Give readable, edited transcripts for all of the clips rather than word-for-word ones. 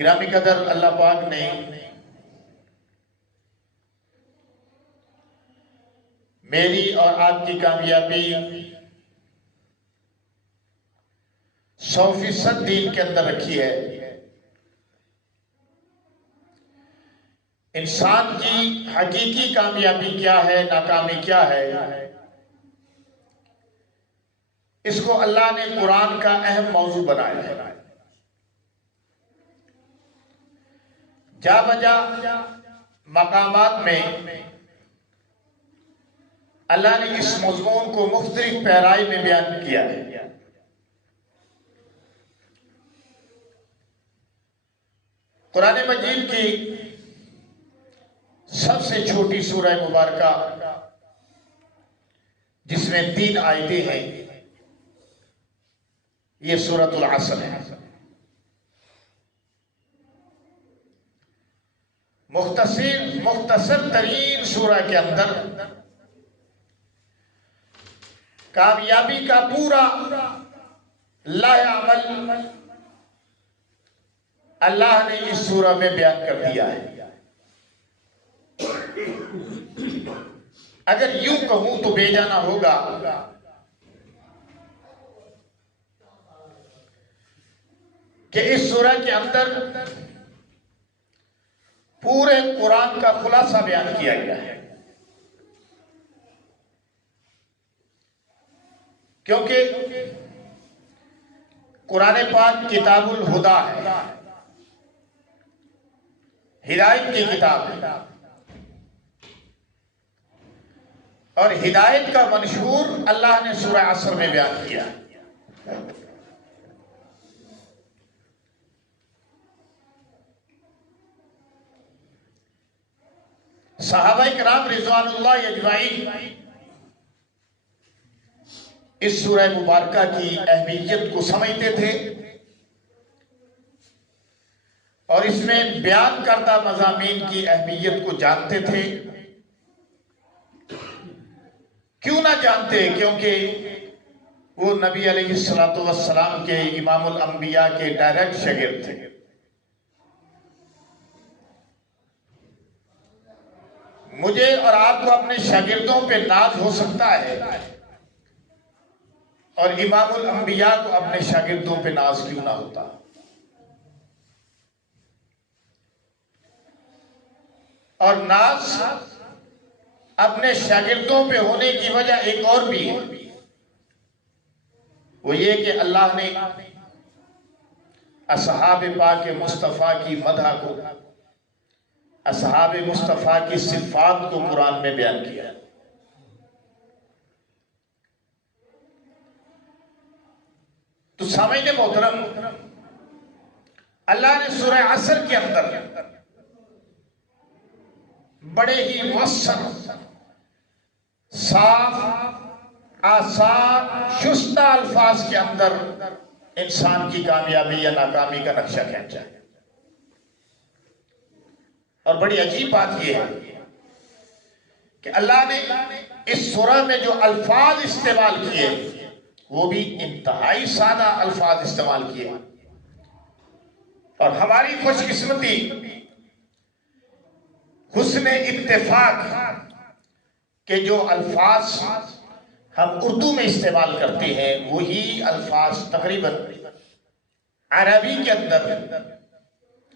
گرامی قدر، اللہ پاک نے میری اور آپ کی کامیابی 100% دین کے اندر رکھی ہے۔ انسان کی حقیقی کامیابی کیا ہے، ناکامی کیا ہے، اس کو اللہ نے قرآن کا اہم موضوع بنایا ہے۔ جا بجا مقامات میں اللہ نے اس مضمون کو مختلف پیرائی میں بیان کیا ہے۔ قرآن مجید کی سب سے چھوٹی سورہ مبارکہ جس میں 3 آیتیں ہیں، یہ سورۃ العصر ہے۔ مختصر ترین سورہ کے اندر کامیابی کا پورا لائحہ عمل اللہ نے اس سورہ میں بیان کر دیا ہے۔ اگر یوں کہوں تو بے جانا ہوگا کہ اس سورہ کے اندر پورے قرآن کا خلاصہ بیان کیا گیا ہے، کیونکہ قرآن پاک کتاب الہدا ہے، ہدایت کی کتاب ہے، اور ہدایت کا منشور اللہ نے سورہ عصر میں بیان کیا ہے۔ صحابہ کرام رضوان اللہ اجمعین اس سورہ مبارکہ کی اہمیت کو سمجھتے تھے اور اس میں بیان کردہ مضامین کی اہمیت کو جانتے تھے۔ کیوں نہ جانتے؟ کیونکہ وہ نبی علیہ السلام کے امام الانبیاء کے ڈائریکٹ شاگرد تھے۔ مجھے اور آپ کو اپنے شاگردوں پہ ناز ہو سکتا ہے، اور امام الانبیاء کو اپنے شاگردوں پہ ناز کیوں نہ ہوتا؟ اور ناز اپنے شاگردوں پہ ہونے کی وجہ ایک اور بھی ہے، وہ یہ کہ اللہ نے اصحاب پاک مصطفیٰ کی مدح کو، اصحاب مصطفیٰ کی صفات کو قرآن میں بیان کیا ہے۔ تو سامعین محترم، اللہ نے سورہ عصر کے اندر بڑے ہی مؤثر، صاف، آسان، شستہ الفاظ کے اندر انسان کی کامیابی یا ناکامی کا نقشہ کھینچا ہے۔ اور بڑی عجیب بات یہ ہے کہ اللہ نے اس سورہ میں جو الفاظ استعمال کیے وہ بھی انتہائی سادہ الفاظ استعمال کیے، اور ہماری خوش قسمتی، حسن اتفاق کہ جو الفاظ ہم اردو میں استعمال کرتے ہیں وہی الفاظ تقریباً عربی کے اندر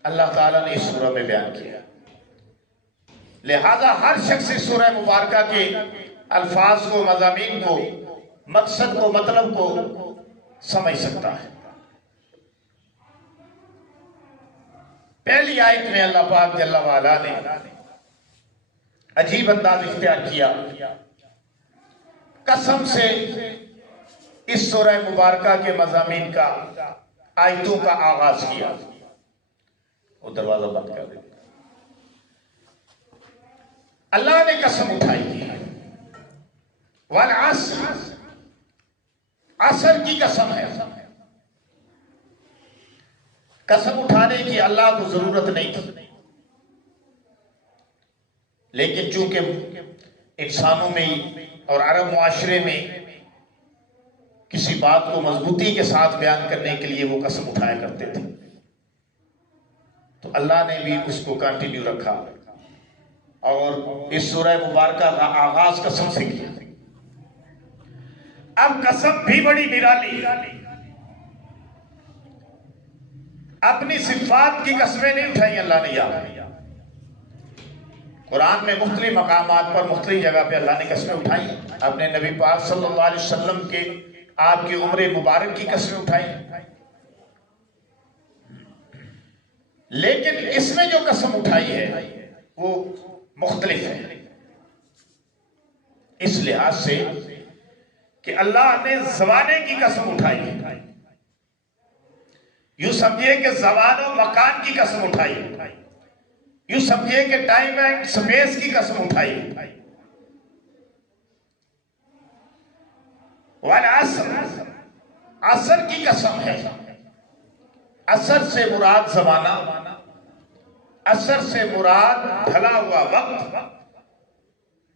اللہ تعالیٰ نے اس سورہ میں بیان کیا۔ لہذا ہر شخص اس سورہ مبارکہ کے الفاظ کو، مضامین کو، مقصد کو، مطلب کو سمجھ سکتا ہے۔ پہلی آیت میں اللہ پاک جل وعلا نے عجیب انداز اختیار کیا، قسم سے اس سورہ مبارکہ کے مضامین کا، آیتوں کا آغاز کیا۔ وہ دروازہ بند کر دیا۔ اللہ نے قسم اٹھائی، والعصر، عصر کی قسم ہے۔ قسم اٹھانے کی اللہ کو ضرورت نہیں تھی، لیکن چونکہ انسانوں میں اور عرب معاشرے میں کسی بات کو مضبوطی کے ساتھ بیان کرنے کے لیے وہ قسم اٹھایا کرتے تھے۔ تو اللہ نے بھی اس کو کنٹینیو رکھا اور اس سورہ مبارکہ کا آغاز قسم سے کیا۔ اب قسم بھی بڑی نرالی، اپنی صفات کی قسمیں نہیں اٹھائی اللہ نے یہاں۔ قرآن میں مختلف مقامات پر مختلف جگہ پہ اللہ نے قسمیں اٹھائی، اپنے نبی پاک صلی اللہ علیہ وسلم کے آپ کی عمر مبارک کی قسمیں اٹھائی، لیکن اس میں جو قسم اٹھائی ہے وہ مختلف ہے، اس لحاظ سے کہ اللہ نے زمانے کی قسم اٹھائی ہے، یوں سمجھیے کہ زمان و مکان کی قسم اٹھائی، یوں سمجھیے کہ ٹائم اینڈ سپیس کی قسم اٹھائی، والعصر، عصر کی قسم ہے۔ عصر سے مراد زمانہ، عصر سے مراد ڈھلا ہوا وقت،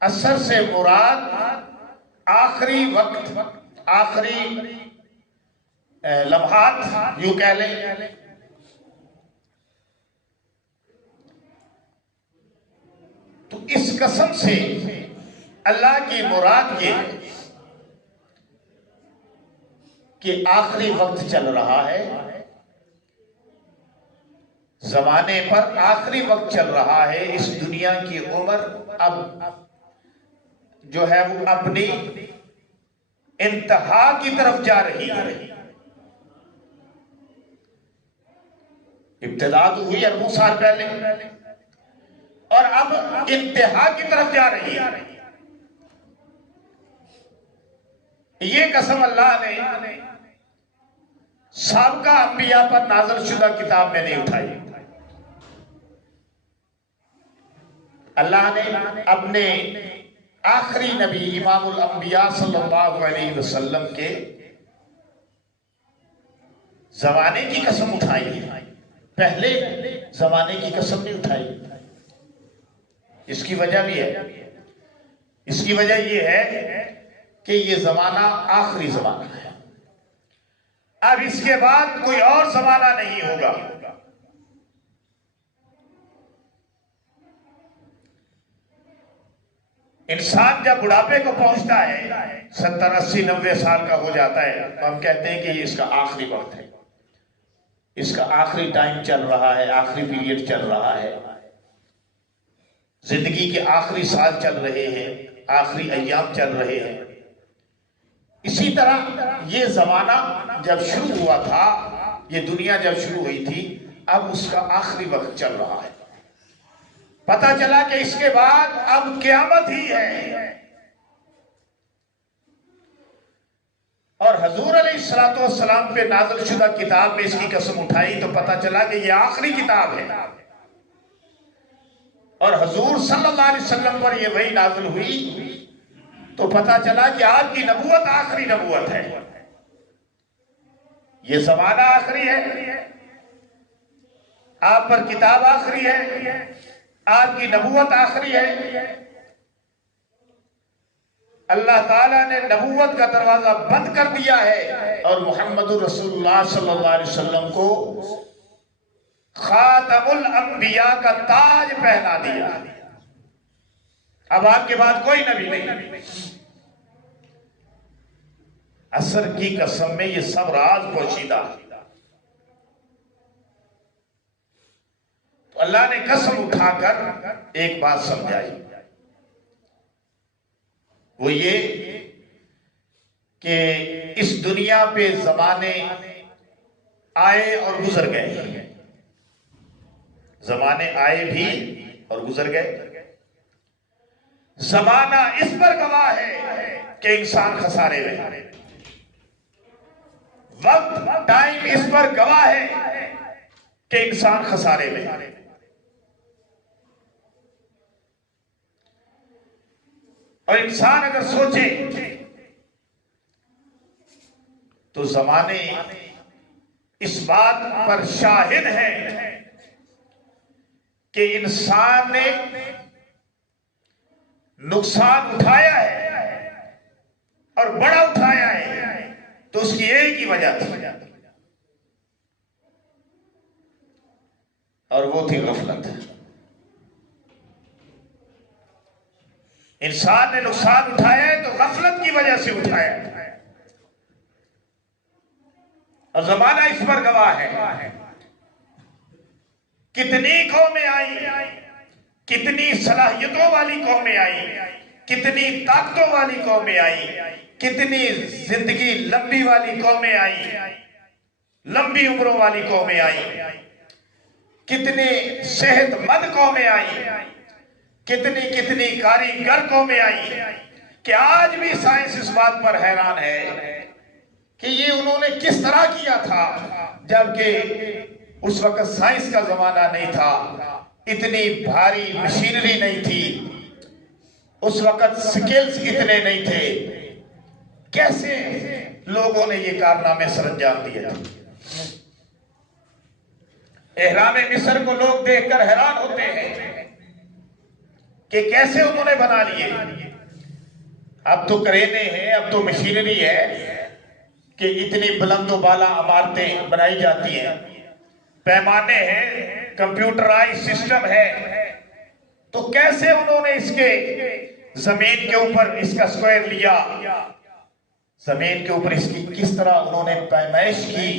عصر سے مراد آخری وقت، آخری لمحات یوں کہہ لیں۔ تو اس قسم سے اللہ کی مراد یہ کہ آخری وقت چل رہا ہے، زمانے پر آخری وقت چل رہا ہے، اس دنیا کی عمر اب جو ہے وہ اپنی انتہا کی طرف جا رہی ہے۔ ابتدا تو ہوئی اربوں سال پہلے اور اب انتہا کی طرف جا رہی ہے۔ یہ قسم اللہ نے سابقہ انبیاء پر نازل شدہ کتاب میں نہیں اٹھائی، اللہ نے اپنے آخری نبی امام الانبیاء صلی اللہ علیہ وسلم کے زمانے کی قسم اٹھائی ہے، پہلے زمانے کی قسم نہیں اٹھائی۔ اس کی وجہ بھی ہے، اس کی وجہ یہ ہے کہ یہ زمانہ آخری زمانہ ہے، اب اس کے بعد کوئی اور زمانہ نہیں ہوگا۔ انسان جب بڑھاپے کو پہنچتا ہے، 70 80 90 سال کا ہو جاتا ہے، تو ہم کہتے ہیں کہ یہ اس کا آخری وقت ہے، اس کا آخری ٹائم چل رہا ہے، آخری پیریڈ چل رہا ہے، زندگی کے آخری سال چل رہے ہیں، آخری ایام چل رہے ہیں۔ اسی طرح یہ زمانہ جب شروع ہوا تھا، یہ دنیا جب شروع ہوئی تھی، اب اس کا آخری وقت چل رہا ہے۔ پتہ چلا کہ اس کے بعد اب قیامت ہی ہے، اور حضور علیہ السلام پہ نازل شدہ کتاب میں اس کی قسم اٹھائی تو پتہ چلا کہ یہ آخری کتاب ہے، اور حضور صلی اللہ علیہ وسلم پر یہ وحی نازل ہوئی تو پتہ چلا کہ آپ کی نبوت آخری نبوت ہے، یہ زمانہ آخری ہے، آپ پر کتاب آخری ہے، آپ کی نبوت آخری ہے۔ اللہ تعالیٰ نے نبوت کا دروازہ بند کر دیا ہے اور محمد رسول اللہ صلی اللہ علیہ وسلم کو خاتم الانبیاء کا تاج پہنا دیا، اب آپ کے بعد کوئی نبی نہیں۔ عصر کی قسم میں یہ سب راز پوشیدہ، تو اللہ نے قسم اٹھا کر ایک بات سمجھائی، وہ یہ کہ اس دنیا پہ زمانے آئے اور گزر گئے، زمانے آئے بھی اور گزر گئے، زمانہ اس پر گواہ ہے کہ انسان خسارے میں، وقت ٹائم اس پر گواہ ہے کہ انسان خسارے میں۔ اور انسان اگر سوچے تو زمانے اس بات پر شاہد ہیں کہ انسان نے نقصان اٹھایا ہے اور بڑا اٹھایا ہے، تو اس کی ایک ہی وجہ تھی، اور وہ تھی غفلت. انسان نے نقصان اٹھایا ہے تو غفلت کی وجہ سے اٹھایا ہے، اور زمانہ اس پر گواہ ہے. کتنی قومیں آئی، کتنی صلاحیتوں والی قومیں آئی، کتنی طاقتوں والی قومیں آئی، کتنی زندگی لمبی والی قومیں آئی، لمبی عمروں والی قومیں آئی، کتنی صحت مند قومیں آئی، کتنی کاریگر قومیں آئی، کہ آج بھی سائنس اس بات پر حیران ہے کہ یہ انہوں نے کس طرح کیا تھا، جبکہ اس وقت سائنس کا زمانہ نہیں تھا، اتنی بھاری مشینری نہیں تھی، اس وقت سکلز اتنے نہیں تھے. کیسے لوگوں نے یہ کارنامے سر انجام دیے تھے؟ اہرام مصر کو لوگ دیکھ کر حیران ہوتے ہیں کہ کیسے انہوں نے بنا لیے. اب تو کرینے ہیں، اب تو مشینری ہے کہ اتنی بلند و بالا عمارتیں بنائی جاتی ہیں، پیمانے ہیں، کمپیوٹرائز سسٹم ہے. تو کیسے انہوں نے اس کے زمین کے اوپر اس کا سکوائر لیا، زمین کے اوپر اس کی کس طرح انہوں نے پیمائش کی،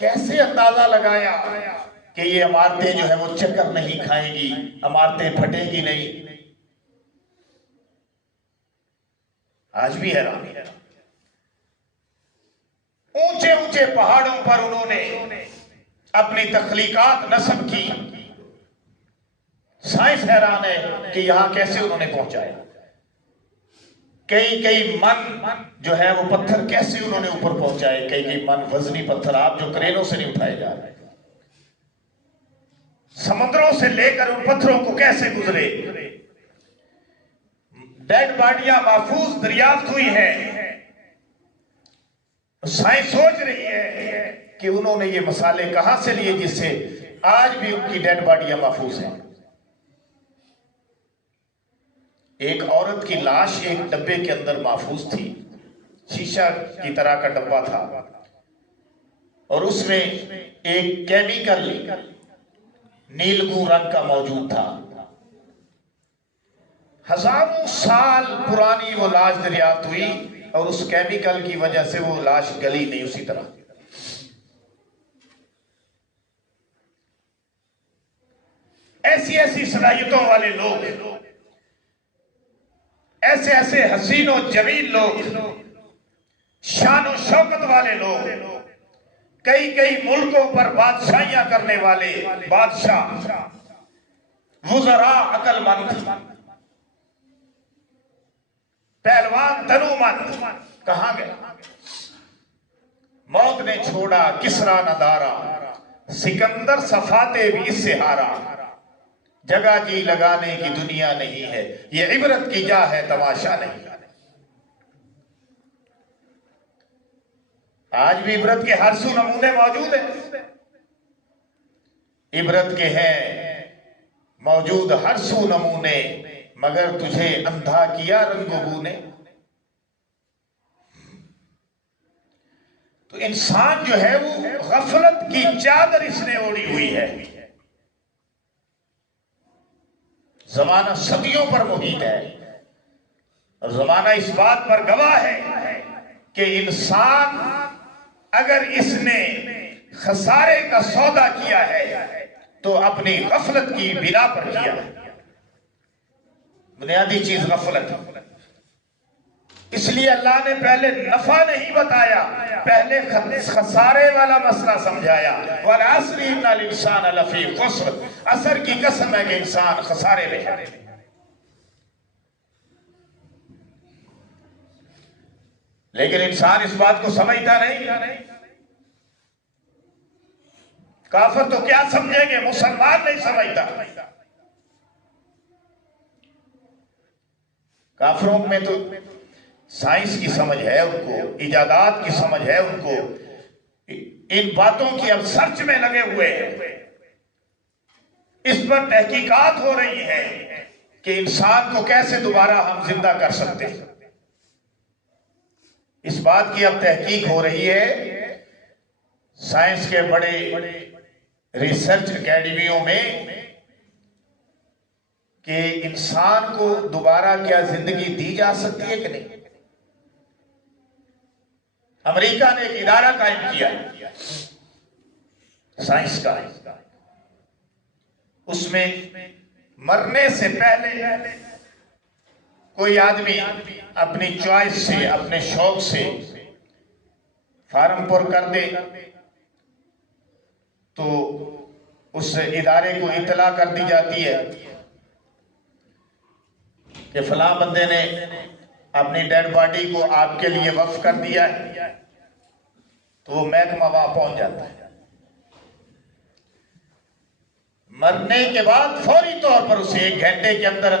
کیسے اندازہ لگایا کہ یہ عمارتیں جو ہیں وہ چکر نہیں کھائیں گی، عمارتیں پھٹیں گی نہیں. آج بھی حیران. اونچے اونچے پہاڑوں پر انہوں نے اپنی تخلیقات نصب کی. سائنس حیران ہے کہ یہاں کیسے انہوں نے پہنچایا. کئی من جو ہے وہ پتھر کیسے انہوں نے اوپر پہنچائے، کئی من وزنی پتھر آپ جو کرینوں سے نہیں اٹھائے جا رہے، سمندروں سے لے کر ان پتھروں کو کیسے گزرے. ڈیڈ باڈیاں محفوظ دریافت ہوئی ہیں. سائنس سوچ رہی ہے کہ انہوں نے یہ مسالے کہاں سے لیے جس سے آج بھی ان کی ڈیڈ باڈیاں محفوظ ہیں. ایک عورت کی لاش ایک ڈبے کے اندر محفوظ تھی، شیشہ کی طرح کا ڈبہ تھا، اور اس میں ایک کیمیکل نیلگوں رنگ کا موجود تھا. ہزاروں سال پرانی وہ لاش دریافت ہوئی، اور اس کیمیکل کی وجہ سے وہ لاش گلی نہیں اسی طرح. ایسی صلاحیتوں والے لوگ، ایسے حسین و جمیل لوگ، شان و شوکت والے لوگ، کئی ملکوں پر بادشاہیاں کرنے والے بادشاہ، وزراء عقل مند، پہلوان تنومند کہاں گئے؟ موت نے چھوڑا کسرا نہ دارا، سکندر صفاتے بھی اس سے ہارا. جگہ جی لگانے کی دنیا نہیں ہے، یہ عبرت کی جا ہے تماشا نہیں. آج بھی عبرت کے ہر سو نمونے موجود ہیں، عبرت کے ہیں موجود ہر سو نمونے، مگر تجھے اندھا کیا رنگ و بو نے. تو انسان جو ہے وہ غفلت کی چادر اس نے اوڑھی ہوئی ہے. زمانہ صدیوں پر محیط ہے، اور زمانہ اس بات پر گواہ ہے کہ انسان اگر اس نے خسارے کا سودا کیا ہے تو اپنی غفلت کی بنا پر کیا ہے. بنیادی چیز غفلت. اس لیے اللہ نے پہلے نفع نہیں بتایا، پہلے خسارے والا مسئلہ سمجھایا. وَالْعَصْرِ إِنَّ الْإِنسَانَ لَفِي خُسْرٍ، عصر کی قسم ہے کہ انسان خسارے میں ہے. لیکن انسان اس بات کو سمجھتا نہیں. کافر تو کیا سمجھیں گے، مسلمان نہیں سمجھتا. کافروں میں تو سائنس کی سمجھ ہے، ان کو ایجادات کی سمجھ ہے، ان کو ان باتوں کی اب سرچ میں لگے ہوئے ہیں. اس پر تحقیقات ہو رہی ہیں کہ انسان کو کیسے دوبارہ ہم زندہ کر سکتے ہیں. اس بات کی اب تحقیق ہو رہی ہے. سائنس کے بڑے ریسرچ اکیڈمیوں میں کہ انسان کو دوبارہ کیا زندگی دی جا سکتی ہے کہ نہیں. امریکہ نے ایک ادارہ قائم کیا سائنس کا. اس میں مرنے سے پہلے کوئی آدمی اپنی چوائس سے، اپنے شوق سے فارم پر کر دے تو اس ادارے کو اطلاع کر دی جاتی ہے کہ فلاں بندے نے اپنی ڈیڈ باڈی کو آپ کے لیے وقف کر دیا ہے، تو وہ محکمہ وہاں پہنچ جاتا ہے. مرنے کے بعد فوری طور پر اسے 1 گھنٹے کے اندر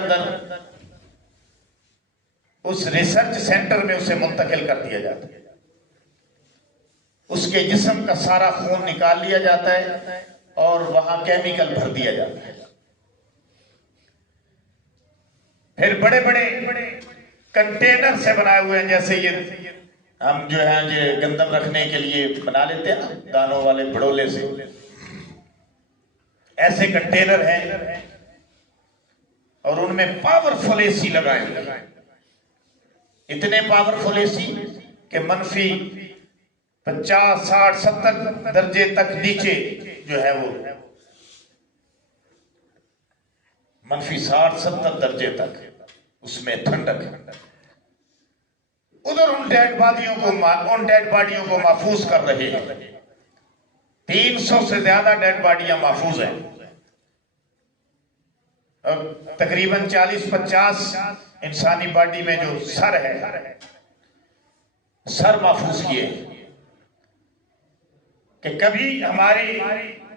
اس ریسرچ سینٹر میں اسے منتقل کر دیا جاتا ہے. اس کے جسم کا سارا خون نکال لیا جاتا ہے اور وہاں کیمیکل بھر دیا جاتا ہے. پھر بڑے بڑے کنٹینر سے بنائے ہوئے ہیں، جیسے یہ ہم جو ہے یہ گندم رکھنے کے لیے بنا لیتے ہیں نا دانوں والے بڑولے سے، ایسے کنٹینر ہیں اور ان میں پاورفل اے سی لگائے ہوئے، اتنے پاورفل اے سی کہ منفی 50 60 70 درجے تک نیچے جو ہے وہ منفی 60 70 درجے تک اس میں ٹھنڈک ہے. ادھر ان ڈیڈ باڈیوں کو محفوظ کر رہے ہیں. 300 سے زیادہ ڈیڈ باڈیاں محفوظ ہیں اور تقریباً 40-50 انسانی باڈی میں جو سر ہے، سر محفوظ کیے کہ کبھی ہماری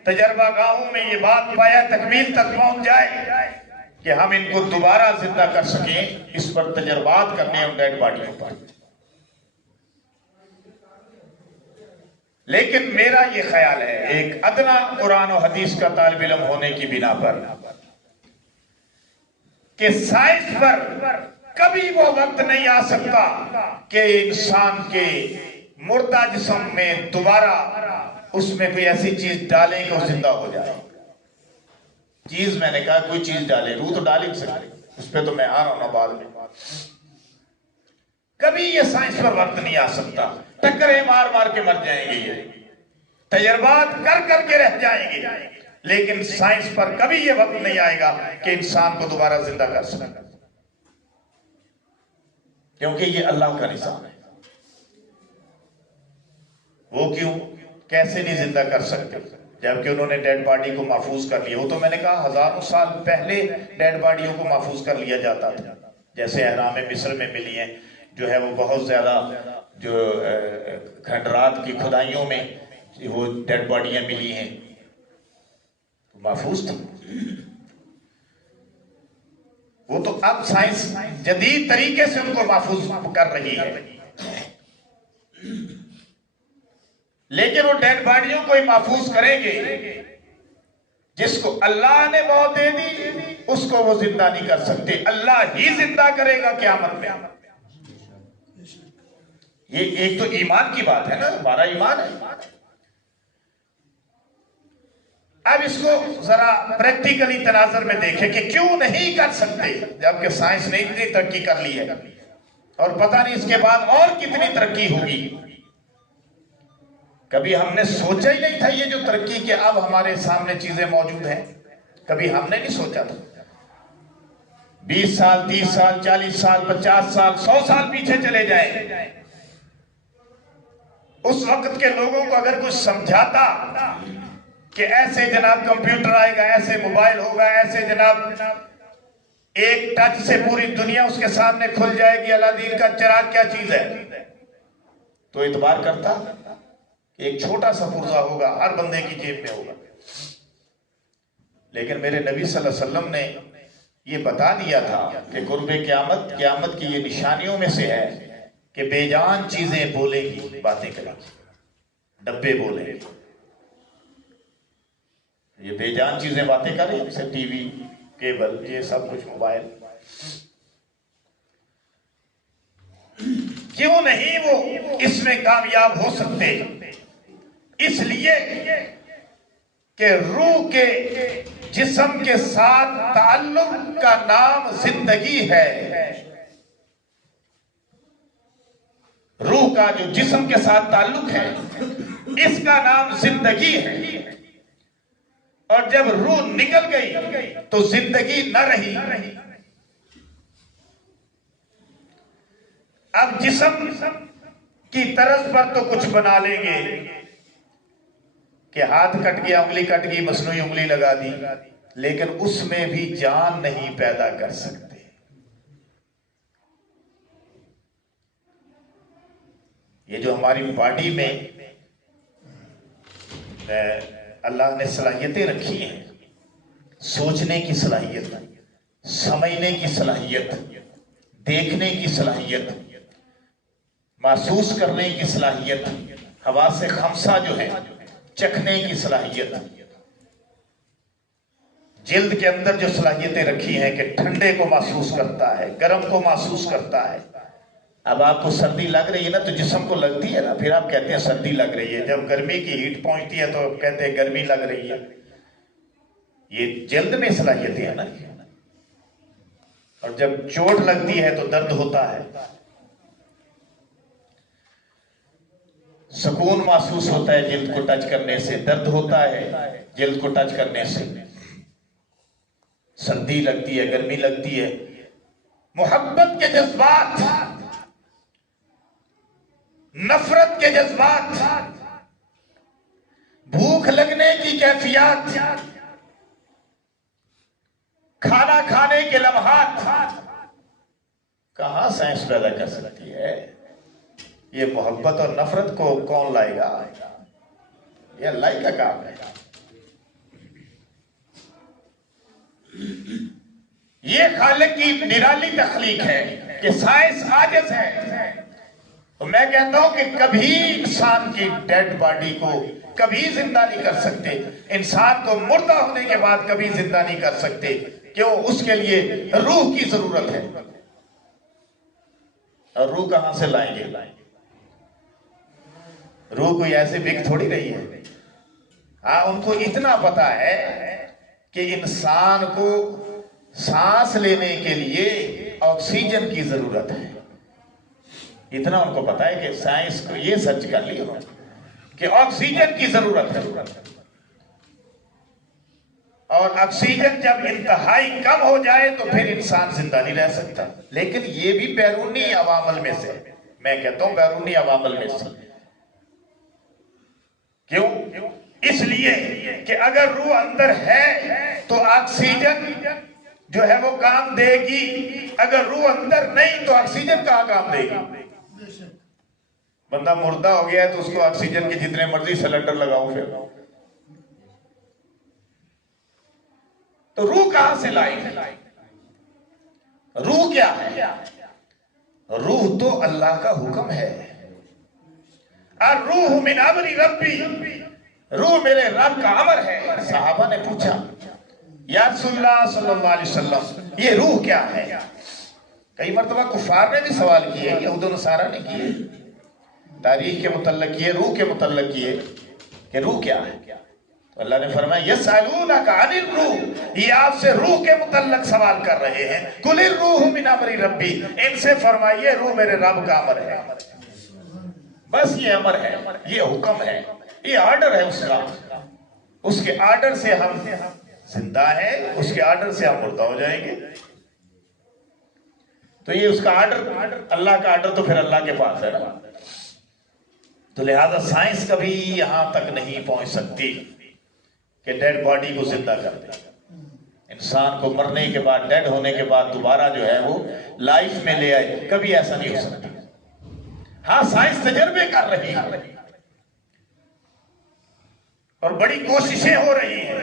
تجربہ گاہوں میں یہ بات پایا تکمیل تک پہنچ جائے کہ ہم ان کو دوبارہ زندہ کر سکیں، اس پر تجربات کرنے ان ڈیڈ باڈیوں پر. لیکن میرا یہ خیال ہے ایک ادنا قرآن و حدیث کا طالب علم ہونے کی بنا پر کہ سائنس پر کبھی وہ وقت نہیں آ سکتا کہ انسان کے مردہ جسم میں دوبارہ اس میں کوئی ایسی چیز ڈالیں کہ وہ زندہ ہو جائے. چیز میں نے کہا کوئی چیز ڈالے، روح تو ڈال ہی سکتے، اس پہ تو میں آ رہا ہوں نا بعد میں. کبھی یہ سائنس پر وقت نہیں آ سکتا. ٹکریں مار مار کے مر جائیں گے، یہ تجربات کر کر کے رہ جائیں گے، لیکن سائنس پر کبھی یہ وقت نہیں آئے گا کہ انسان کو دوبارہ زندہ کر سکے، کیونکہ یہ اللہ کا نظام ہے. وہ کیوں کیسے نہیں زندہ کر سکتے جبکہ انہوں نے ڈیڈ باڈی کو محفوظ کر لیا؟ وہ تو میں نے کہا ہزاروں سال پہلے ڈیڈ باڈیوں کو محفوظ کر لیا جاتا تھا. جیسے اہرام مصر میں ملی ہیں جو ہے وہ بہت زیادہ جو کھنڈرات کی کھدائیوں میں وہ ڈیڈ باڈیاں ملی ہیں، محفوظ تھی. وہ تو اب سائنس جدید طریقے سے ان کو محفوظ کر رہی ہے، لیکن وہ ڈیڈ باڈیوں کو ہی محفوظ کریں گے. جس کو اللہ نے موت دے دی اس کو وہ زندہ نہیں کر سکتے، اللہ ہی زندہ کرے گا قیامت میں. یہ ایک تو ایمان کی بات ہے نا، ہمارا ایمان ہے. اب اس کو ذرا پریکٹیکلی تناظر میں دیکھیں کہ کیوں نہیں کر سکتے جبکہ سائنس نے اتنی ترقی کر لی ہے اور پتہ نہیں اس کے بعد اور کتنی ترقی ہوگی. کبھی ہم نے سوچا ہی نہیں تھا یہ جو ترقی کے اب ہمارے سامنے چیزیں موجود ہیں، کبھی ہم نے نہیں سوچا تھا. 20 سال 30 سال 40 سال 50 سال 100 سال پیچھے چلے جائیں، اس وقت کے لوگوں کو اگر کچھ سمجھاتا کہ ایسے جناب کمپیوٹر آئے گا، ایسے موبائل ہوگا، ایسے جناب ایک ٹچ سے پوری دنیا اس کے سامنے کھل جائے گی، الادین کا چراغ کیا چیز ہے، تو اعتبار کرتا کہ ایک چھوٹا سا پرزہ ہوگا، ہر بندے کی جیب میں ہوگا. لیکن میرے نبی صلی اللہ علیہ وسلم نے یہ بتا دیا تھا کہ قرب قیامت کی یہ نشانیوں میں سے ہے کہ بے جان چیزیں بولے گی، باتیں کریں گی، ڈبے بولیں گے. یہ بے جان چیزیں باتیں کریں جیسے ٹی وی، کیبل، یہ سب کچھ موبائل. کیوں نہیں وہ اس میں کامیاب ہو سکتے؟ اس لیے کہ روح کے جسم کے ساتھ تعلق کا نام زندگی ہے. روح کا جو جسم کے ساتھ تعلق ہے اس کا نام زندگی ہے. اور جب روح نکل گئی تو زندگی نہ رہی. اب جسم کی طرز پر تو کچھ بنا لیں گے کہ ہاتھ کٹ گیا، انگلی کٹ گئی، مصنوعی انگلی لگا دی، لیکن اس میں بھی جان نہیں پیدا کر سکتے. یہ جو ہماری باڈی میں اللہ نے صلاحیتیں رکھی ہیں، سوچنے کی صلاحیت، سمجھنے کی صلاحیت، دیکھنے کی صلاحیت، محسوس کرنے کی صلاحیت، حواس خمسہ جو ہے چکھنے کی صلاحیت، جلد کے اندر جو صلاحیتیں رکھی ہیں کہ ٹھنڈے کو محسوس کرتا ہے، گرم کو محسوس کرتا ہے. اب آپ کو سردی لگ رہی ہے نا تو جسم کو لگتی ہے نا، پھر آپ کہتے ہیں سردی لگ رہی ہے. جب گرمی کی ہیٹ پہنچتی ہے تو آپ کہتے ہیں گرمی لگ رہی ہے. یہ جلد میں صلاحیتیں ہیں نا. اور جب چوٹ لگتی ہے تو درد ہوتا ہے، سکون محسوس ہوتا ہے جلد کو ٹچ کرنے سے، درد ہوتا ہے جلد کو ٹچ کرنے سے، سردی لگتی ہے، گرمی لگتی ہے. محبت کے جذبات، نفرت کے جذبات، بھوک لگنے کی کیفیات، کھانا کھانے کے لمحات کہاں سائنس پیدا کر سکتی ہے؟ یہ محبت اور نفرت کو کون لائے گا؟ یہ اللہ کا کام ہے. یہ خالق کی نرالی تخلیق ہے کہ سائنس عاجز ہے. تو میں کہتا ہوں کہ کبھی انسان کی ڈیڈ باڈی کو کبھی زندہ نہیں کر سکتے. انسان کو مردہ ہونے کے بعد کبھی زندہ نہیں کر سکتے. کیوں؟ اس کے لیے روح کی ضرورت ہے. اور روح کہاں سے لائیں گے؟ روح کوئی ایسے بک تھوڑی رہی ہے. ہاں، ان کو اتنا پتا ہے کہ انسان کو سانس لینے کے لیے آکسیجن کی ضرورت ہے. اتنا ان کو پتا ہے کہ سائنس کو یہ سرچ کر لی کہ آکسیجن کی ضرورت ہے. اور آکسیجن جب انتہائی کم ہو جائے تو پھر انسان زندہ نہیں رہ سکتا. لیکن یہ بھی بیرونی عوامل میں سے، میں کہتا ہوں بیرونی عوامل میں سے. کیوں؟ اس لیے کہ اگر روح اندر ہے تو آکسیجن جو ہے وہ کام دے گی. اگر روح اندر نہیں تو آکسیجن کہاں کام دے گی؟ بندہ مردہ ہو گیا ہے تو اس کو آکسیجن کے جتنے مرضی سلنڈر لگاؤ پھر. تو روح کہاں سے لائی ہے؟ روح کیا ہے؟ روح تو اللہ کا حکم ہے. الروح من امر ربی، روح میرے رب کا امر ہے. صحابہ نے پوچھا یا رسول اللہ صلی اللہ علیہ وسلم یہ روح کیا ہے؟ کئی مرتبہ کفار نے بھی سوال کیے، یہود و نصارہ نے کیے، تاریخ کے متعلق کیے، روح کے متعلق کیے کہ روح کیا ہے. تو اللہ نے فرمایا یسألونک عن الروح، یہ آپ سے روح کے متعلق سوال کر رہے ہیں. قل الروح من امر ربی، ان سے فرمائیے روح میرے رب کا امر ہے. بس یہ امر ہے، یہ حکم ہے، یہ آرڈر ہے اس کا. اس کے آرڈر سے ہم زندہ ہیں، اس کے آرڈر سے ہم مردہ ہو جائیں گے. تو یہ اس کا آرڈر، اللہ کا آرڈر تو پھر اللہ کے پاس ہے نا. تو لہذا سائنس کبھی یہاں تک نہیں پہنچ سکتی کہ ڈیڈ باڈی کو زندہ کر دے. انسان کو مرنے کے بعد، ڈیڈ ہونے کے بعد دوبارہ جو ہے وہ لائف میں لے آئے، کبھی ایسا نہیں ہو سکتا. ہاں، سائنس تجربے کر رہی ہے اور بڑی کوششیں ہو رہی ہیں،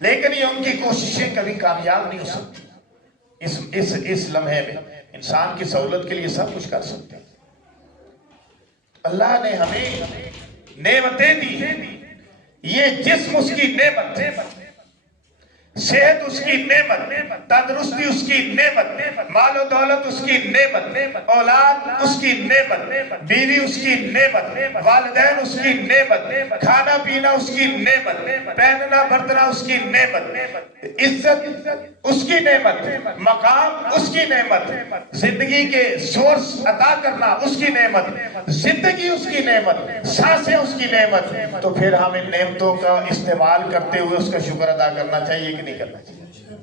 لیکن یہ ان کی کوششیں کبھی کامیاب نہیں ہو سکتی. اس لمحے میں انسان کی سہولت کے لیے سب کچھ کر سکتے ہیں. اللہ نے ہمیں نعمتیں دی، یہ جسم اس کی نعمت ہے. صحت اس کی نعمت، تندرستی اس کی نعمت، مال و دولت اس کی نعمت، اولاد اس کی نعمت، بیوی اس کی نعمت، والدین اس کی نعمت، کھانا پینا اس کی نعمت، پہننا برتنا اس کی نعمت، عزت اس کی نعمت، مقام اس کی نعمت، زندگی کے سورس عطا کرنا اس کی نعمت، زندگی اس کی نعمت، سانسیں اس کی نعمت. تو پھر ہم ان نعمتوں کا استعمال کرتے ہوئے اس کا شکر ادا کرنا چاہیے کہ نہیں کرنا چاہیے؟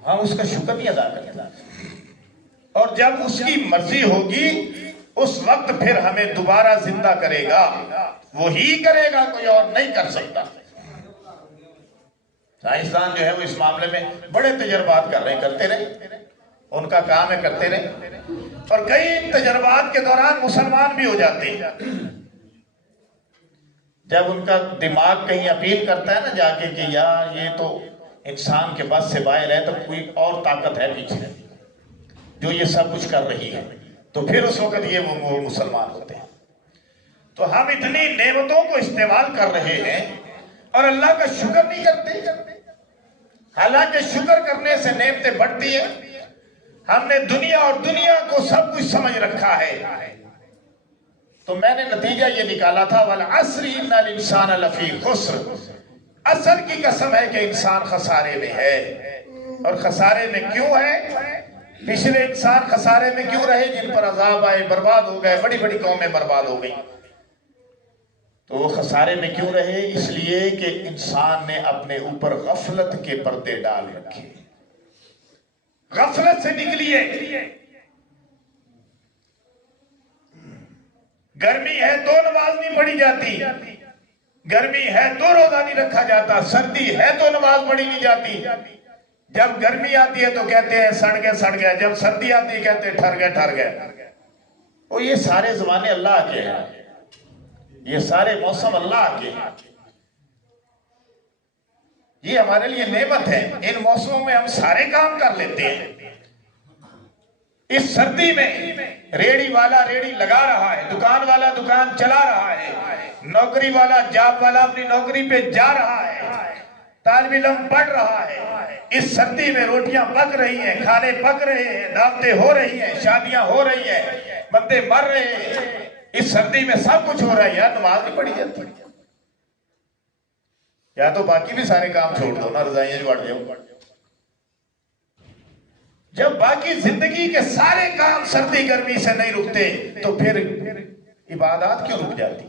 ہم اس کا شکر نہیں ادا کرتے. اور جب اس کی مرضی ہوگی اس وقت پھر ہمیں دوبارہ زندہ کرے گا، وہی کرے گا، کوئی اور نہیں کر سکتا. سائنسدان جو ہے وہ اس معاملے میں بڑے تجربات کر رہے ہیں، کرتے رہے، ان کا کام ہے کرتے رہے. اور کئی تجربات کے دوران مسلمان بھی ہو جاتے ہیں. جب ان کا دماغ کہیں اپیل کرتا ہے نا جا کے کہ یار یہ تو انسان کے بس سے باہر ہے، تو کوئی اور طاقت ہے پیچھے جو یہ سب کچھ کر رہی ہے، تو پھر اس وقت یہ وہ مسلمان ہوتے ہیں. تو ہم اتنی نعمتوں کو استعمال کر رہے ہیں اور اللہ کا شکر نہیں کرتے. حالانکہ شکر کرنے سے نعمتیں بڑھتی ہیں. ہم نے دنیا اور دنیا کو سب کچھ سمجھ رکھا ہے. تو میں نے نتیجہ یہ نکالا تھا وَالْعَصْرِ إِنَّ الْإِنسَانَ لَفِي خُسْرٍ. عصر کی قسم ہے کہ انسان خسارے میں ہے. اور خسارے میں کیوں ہے؟ پچھلے انسان خسارے میں کیوں رہے؟ جن پر عذاب آئے برباد ہو گئے، بڑی بڑی قومیں برباد ہو گئی. تو وہ خسارے میں کیوں رہے؟ اس لیے کہ انسان نے اپنے اوپر غفلت کے پردے ڈال رکھے. غفلت سے نکلیے. گرمی ہے تو نماز نہیں پڑھی جاتی، گرمی ہے تو روزہ نہیں رکھا جاتا، سردی ہے تو نماز پڑھی نہیں جاتی. جب گرمی آتی ہے تو کہتے ہیں سڑ گئے سڑ گئے، جب سردی آتی ہے کہتے ہیں ٹھر گئے ٹھر گئے. اور یہ سارے زمانے اللہ کے ہیں، یہ سارے موسم اللہ کے ہیں. یہ ہمارے لیے نعمت ہے. ان موسموں میں ہم سارے کام کر لیتے ہیں. اس سردی میں ریڑی والا ریڑی لگا رہا ہے، دکان والا دکان چلا رہا ہے، نوکری والا جاب والا اپنی نوکری پہ جا رہا ہے، طالب علم پڑھ رہا ہے. اس سردی میں روٹیاں پک رہی ہیں، کھانے پک رہے ہیں، دعوتیں ہو رہی ہیں، شادیاں ہو رہی ہیں، بندے مر رہے ہیں. اس سردی میں سب کچھ ہو رہا ہے. یار نماز نہیں پڑھی جاتی؟ یا تو باقی بھی سارے کام چھوڑ دو نا، رضائیاں جو بڑھ جاؤ. جب باقی زندگی کے سارے کام سردی گرمی سے نہیں رکتے تو پھر عبادات کیوں رک جاتی؟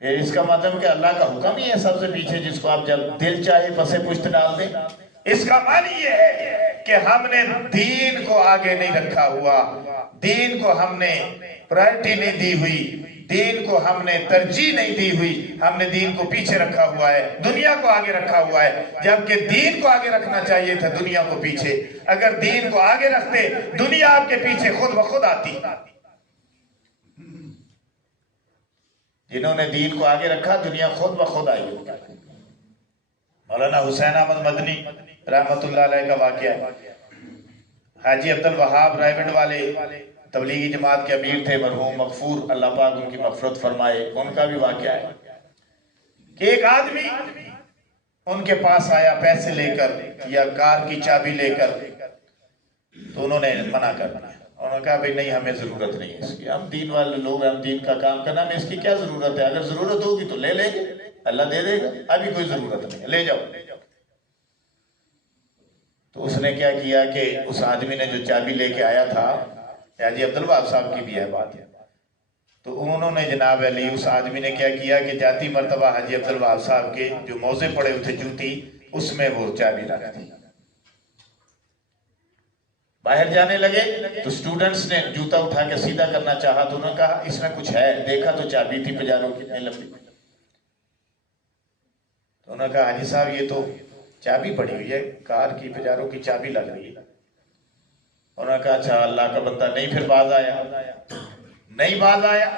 اس کا مطلب کہ اللہ کا حکم ہی ہے سب سے پیچھے، جس کو آپ جب دل چاہے پسے پشت ڈال دیں. اس کا معنی یہ ہے کہ ہم نے دین کو آگے نہیں رکھا ہوا، دین کو ہم نے پرائرٹی نہیں دی ہوئی، دین کو ہم نے ترجیح نہیں دی ہوئی. ہم نے دین کو پیچھے رکھا ہوا ہے، دنیا کو آگے رکھا ہوا ہے، جبکہ دین کو آگے رکھنا چاہیے تھا دنیا کو پیچھے. اگر دین کو آگے رکھتے دنیا آپ کے پیچھے خود بخود آتی. جنہوں نے دین کو آگے رکھا دنیا خود بخود آئی. مولانا حسین احمد مدنی رحمت اللہ علیہ کا واقعہ ہے. حاجی عبد الوہاب رائیونڈ والے تبلیغی جماعت کے امیر تھے، مرحوم مغفور، اللہ پاک ان کی مغفرت فرمائے. ان کا بھی واقعہ ہے کہ ایک آدمی ان کے پاس آیا پیسے لے کر یا کار کی چابی لے کر، تو انہوں نے منع کر دیا. انہوں نے کہا بھئی نہیں، ہمیں ضرورت نہیں ہے اس کی، ہم دین والے لوگ ہیں، ہم دین کا کام کرنا، ہمیں اس کی کیا ضرورت ہے؟ اگر ضرورت ہوگی تو لے لیں گے، اللہ دے دے گا، ابھی کوئی ضرورت نہیں ہے، لے جاؤ. تو اس نے کیا کیا کہ اس آدمی نے جو چابی لے کے آیا تھا، حاجی عبد الوہاب صاحب کی بھی ہے بات، تو انہوں نے جناب علی اس آدمی نے کیا کیا کہ جاتی مرتبہ حاجی عبد الوہاب صاحب کے جو موزے پڑے ہوئے تھے جوتی، اس میں وہ چابی رکھ دی. باہر جانے لگے تو سٹوڈنٹس نے جوتا اٹھا کے سیدھا کرنا چاہا تو انہوں نے کہا اس میں کچھ ہے، دیکھا تو چابی تھی پجاروں کی لمبی. تو انہوں نے کہا حاجی صاحب یہ تو چابی پڑی ہوئی ہے، کار کی پجاروں کی چابی لگ رہی ہے. انہوں نے کہا اچھا اللہ کا بندہ نہیں پھر باز آیا، نہیں باز آیا،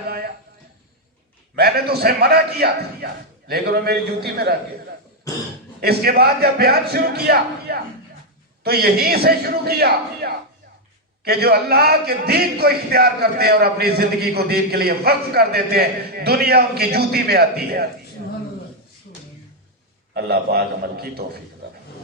میں نے تو اسے منع کیا تھا لیکن وہ میری جوتی میں رکھ گیا. اس کے بعد جب بیان شروع کیا تو یہیں سے شروع کیا کہ جو اللہ کے دین کو اختیار کرتے ہیں اور اپنی زندگی کو دین کے لیے وقف کر دیتے ہیں، دنیا ان کی جوتی میں آتی ہے۔ اللہ پاک عمل کی توفیق عطا فرمائے۔